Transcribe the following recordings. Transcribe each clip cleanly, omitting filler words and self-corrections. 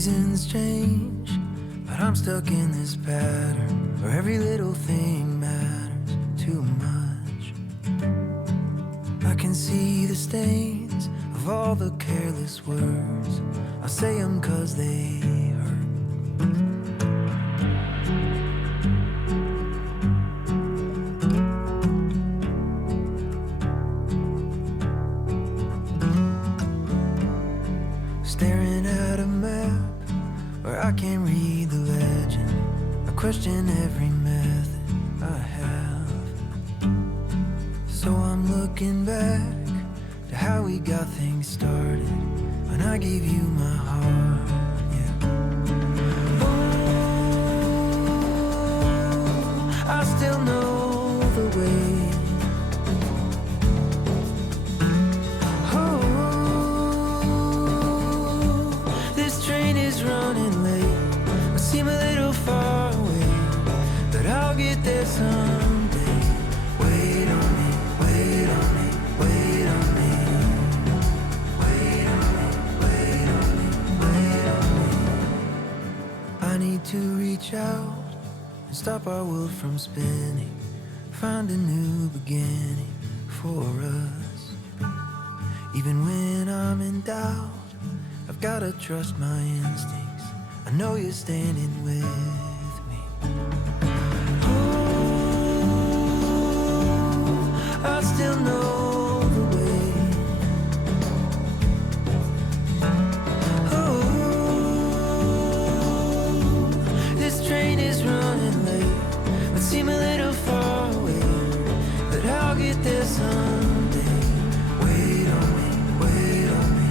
seasons change, but I'm stuck in this pattern where every little thing matters too much. I can see the stains of all the careless words. I say them 'cause they hurt. Staring at a map where I can't read the legend. I question every method I have. So I'm looking back to how we got things started when I gave you my heart, yeah. Oh, I still know the way. Running late, I seem a little far away, but I'll get there someday. Wait on me, wait on me, wait on me. Wait on me, wait on me, wait on me. I need to reach out and stop our world from spinning, find a new beginning for us. Even when I'm in doubt, I've gotta trust my instincts. I know you're standing with me. Oh, I still know the way. Oh, this train is running late, but seem a little far away, but I'll get there someday. Wait on me, wait on me.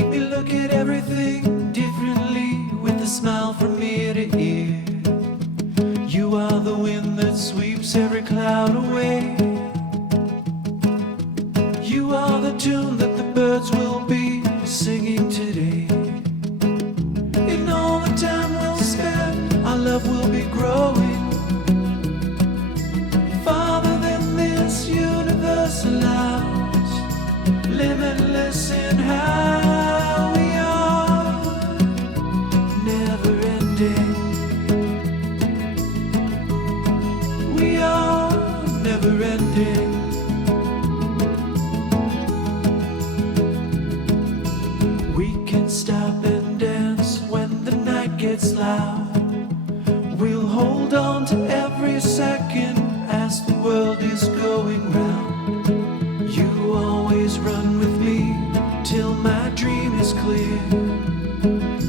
make me look at everything differently with a smile from ear to ear. You are the wind that sweeps every cloud away. You are the tune that the birds will be singing today. In all the time we'll spend, our love will be growing. Farther than this universe allows, limitless in how we are, never ending. We are never ending. We can stop and dance when the night gets loud. We'll hold on to every second as the world is going round. You always run with me till my dream is clear.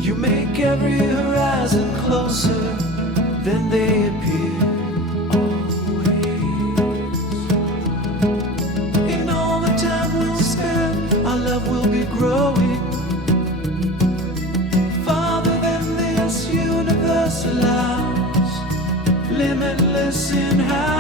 You make every horizon closer than they appear. In all the time we'll spend, our love will be growing. Farther than this universe allows, limitless in how